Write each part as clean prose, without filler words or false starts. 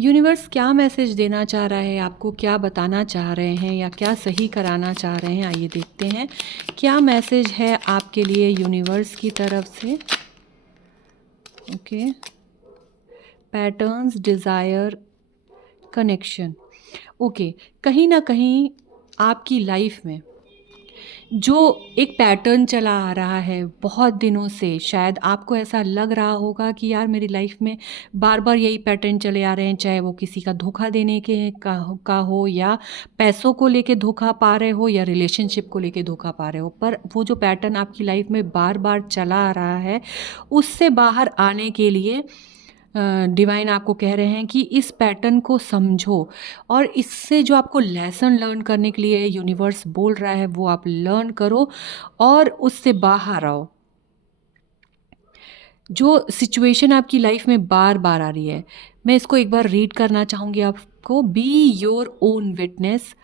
Universe क्या message देना चाह रहा है आपको, क्या बताना चाह रहे हैं या क्या सही कराना चाह रहे हैं, आइए देखते हैं क्या मैसेज है आपके लिए यूनिवर्स की तरफ से। Okay, patterns, desire, connection. Okay, कहीं ना कहीं आपकी लाइफ में जो एक पैटर्न चला आ रहा है बहुत दिनों से, शायद आपको ऐसा लग रहा होगा कि यार मेरी लाइफ में बार बार यही पैटर्न चले आ रहे हैं, चाहे वो किसी का धोखा देने के का हो, या पैसों को लेके धोखा पा रहे हो, या रिलेशनशिप को लेके धोखा पा रहे हो। पर वो जो पैटर्न आपकी लाइफ में बार बार चला आ रहा है, उससे बाहर आने के लिए डिवाइन आपको कह रहे हैं कि इस पैटर्न को समझो, और इससे जो आपको लेसन लर्न करने के लिए यूनिवर्स बोल रहा है वो आप लर्न करो और उससे बाहर आओ। जो सिचुएशन आपकी लाइफ में बार बार आ रही है, मैं इसको एक बार रीड करना चाहूँगी आपको। Be your own witness,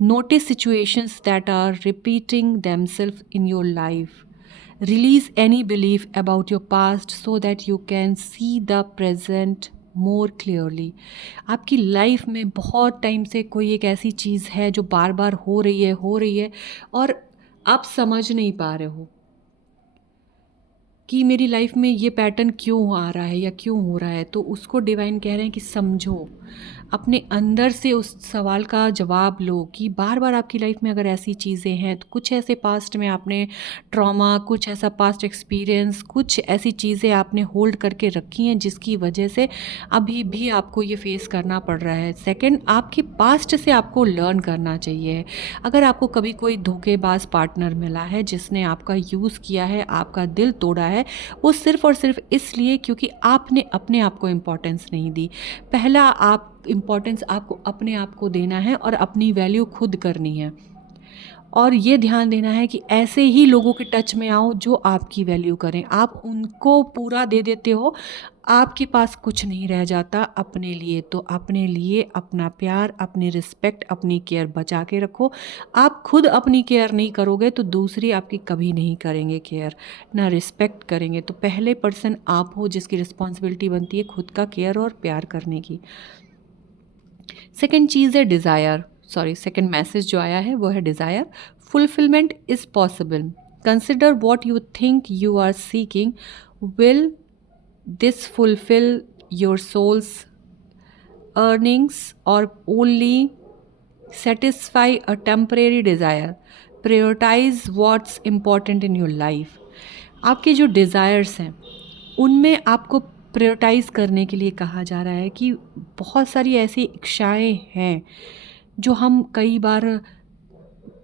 notice situations that are repeating themselves in your life. Release any belief about your past so that you can see the present more clearly. आपकी लाइफ में बहुत टाइम से कोई एक ऐसी चीज़ है जो बार बार हो रही है और आप समझ नहीं पा रहे हो कि मेरी लाइफ में ये पैटर्न क्यों आ रहा है या क्यों हो रहा है। तो उसको डिवाइन कह रहे हैं कि समझो, अपने अंदर से उस सवाल का जवाब लो कि बार बार आपकी लाइफ में अगर ऐसी चीज़ें हैं तो कुछ ऐसे पास्ट में आपने ट्रॉमा, कुछ ऐसा पास्ट एक्सपीरियंस, कुछ ऐसी चीज़ें आपने होल्ड करके रखी हैं जिसकी वजह से अभी भी आपको ये फेस करना पड़ रहा है। सेकंड, आपके पास्ट से आपको लर्न करना चाहिए। अगर आपको कभी कोई धोखेबाज पार्टनर मिला है जिसने आपका यूज़ किया है, आपका दिल तोड़ा है, वो सिर्फ़ और सिर्फ इसलिए क्योंकि आपने अपने आप को इम्पोर्टेंस नहीं दी। पहला आप इम्पोर्टेंस आपको अपने आप को देना है और अपनी वैल्यू खुद करनी है, और ये ध्यान देना है कि ऐसे ही लोगों के टच में आओ जो आपकी वैल्यू करें। आप उनको पूरा दे देते हो, आपके पास कुछ नहीं रह जाता अपने लिए। तो अपने लिए अपना प्यार, अपनी रिस्पेक्ट, अपनी केयर बचा के रखो। आप खुद अपनी केयर नहीं करोगे तो दूसरे आपकी कभी नहीं करेंगे केयर, ना रिस्पेक्ट करेंगे। तो पहले पर्सन आप हो जिसकी रिस्पॉन्सिबिलिटी बनती है खुद का केयर और प्यार करने की। सेकेंड चीज़ है डिज़ायर, सेकेंड मैसेज जो आया है वो है desire. Fulfilment is possible, consider what you think you are seeking, will this fulfil your souls earnings or only satisfy a temporary desire. Prioritize what's important in your life. आपके जो desires हैं उनमें आपको प्रायोरिटाइज़ करने के लिए कहा जा रहा है कि बहुत सारी ऐसी इच्छाएं हैं जो हम कई बार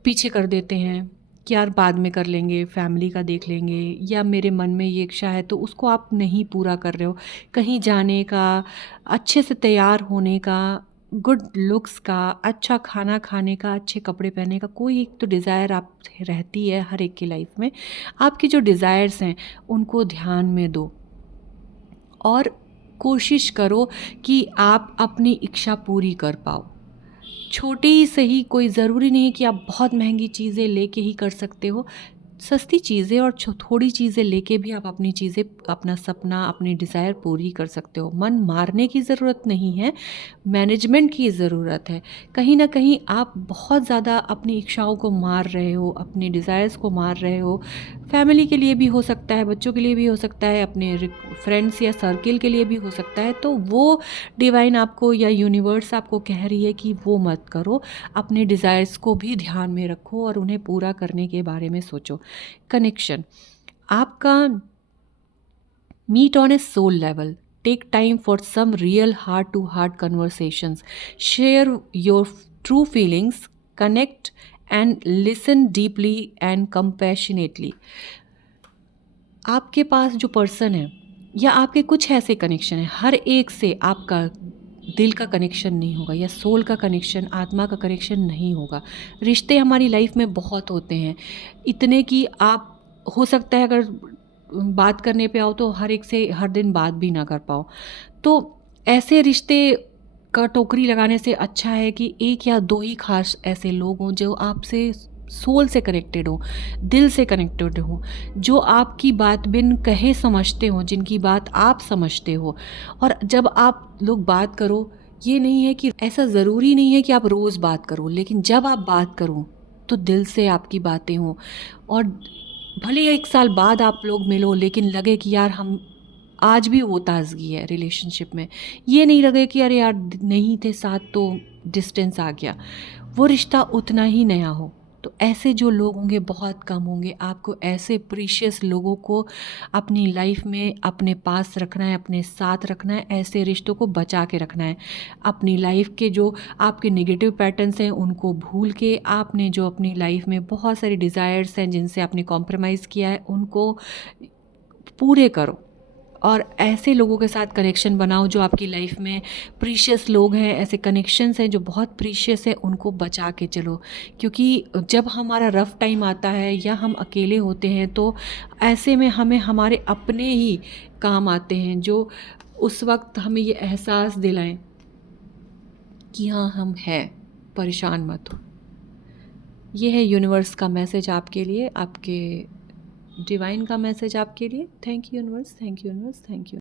पीछे कर देते हैं कि यार बाद में कर लेंगे, फैमिली का देख लेंगे, या मेरे मन में ये इच्छा है तो उसको आप नहीं पूरा कर रहे हो। कहीं जाने का, अच्छे से तैयार होने का, गुड लुक्स का, अच्छा खाना खाने का, अच्छे कपड़े पहनने का, कोई एक तो डिज़ायर आप रहती है हर एक की लाइफ में। आपकी जो डिज़ायर्स हैं उनको ध्यान में दो और कोशिश करो कि आप अपनी इच्छा पूरी कर पाओ। छोटी ही सही, कोई ज़रूरी नहीं है कि आप बहुत महंगी चीज़ें लेके ही कर सकते हो। सस्ती चीज़ें और थोड़ी चीज़ें लेके भी आप अपनी चीज़ें, अपना सपना, अपनी डिज़ायर पूरी कर सकते हो। मन मारने की ज़रूरत नहीं है, मैनेजमेंट की ज़रूरत है। कहीं ना कहीं आप बहुत ज़्यादा अपनी इच्छाओं को मार रहे हो, अपने डिज़ायर्स को मार रहे हो। फैमिली के लिए भी हो सकता है, बच्चों के लिए भी हो सकता है, अपने फ्रेंड्स या सर्किल के लिए भी हो सकता है। तो वो डिवाइन आपको या यूनिवर्स आपको कह रही है कि वो मत करो, अपने डिज़ायर्स को भी ध्यान में रखो और उन्हें पूरा करने के बारे में सोचो। कनेक्शन, आपका meet on a soul level, take time for some real heart to heart conversations, share your true feelings, connect and listen deeply and compassionately. आपके पास जो पर्सन है या आपके कुछ ऐसे कनेक्शन है, हर एक से आपका दिल का कनेक्शन नहीं होगा या सोल का कनेक्शन, आत्मा का कनेक्शन नहीं होगा। रिश्ते हमारी लाइफ में बहुत होते हैं, इतने कि आप हो सकता है अगर बात करने पे आओ तो हर एक से हर दिन बात भी ना कर पाओ। तो ऐसे रिश्ते का टोकरी लगाने से अच्छा है कि एक या दो ही खास ऐसे लोग हों जो आपसे सोल से कनेक्टेड हो, दिल से कनेक्टेड हो, जो आपकी बात बिन कहे समझते हो, जिनकी बात आप समझते हो। और जब आप लोग बात करो, ये नहीं है कि ऐसा ज़रूरी नहीं है कि आप रोज़ बात करो, लेकिन जब आप बात करो तो दिल से आपकी बातें हों। और भले ही 1 साल बाद आप लोग मिलो, लेकिन लगे कि यार हम आज भी वो ताज़गी है रिलेशनशिप में। ये नहीं लगे कि अरे यार नहीं थे साथ तो डिस्टेंस आ गया। वो रिश्ता उतना ही नया हो। तो ऐसे जो लोग होंगे बहुत कम होंगे। आपको ऐसे प्रीशियस लोगों को अपनी लाइफ में अपने पास रखना है, अपने साथ रखना है, ऐसे रिश्तों को बचा के रखना है। अपनी लाइफ के जो आपके नेगेटिव पैटर्न्स हैं उनको भूल के, आपने जो अपनी लाइफ में बहुत सारे डिज़ायर्स हैं जिनसे आपने कॉम्प्रोमाइज़ किया है, उनको पूरे करो। और ऐसे लोगों के साथ कनेक्शन बनाओ जो आपकी लाइफ में प्रीशियस लोग हैं, ऐसे कनेक्शंस हैं जो बहुत प्रीशियस है, उनको बचा के चलो। क्योंकि जब हमारा रफ़ टाइम आता है या हम अकेले होते हैं तो ऐसे में हमें हमारे अपने ही काम आते हैं, जो उस वक्त हमें ये एहसास दिलाएं कि हाँ हम हैं, परेशान मत हो। ये है यूनिवर्स का मैसेज आपके लिए, आपके डिवाइन का मैसेज आपके लिए। Thank you universe, thank you universe, thank you.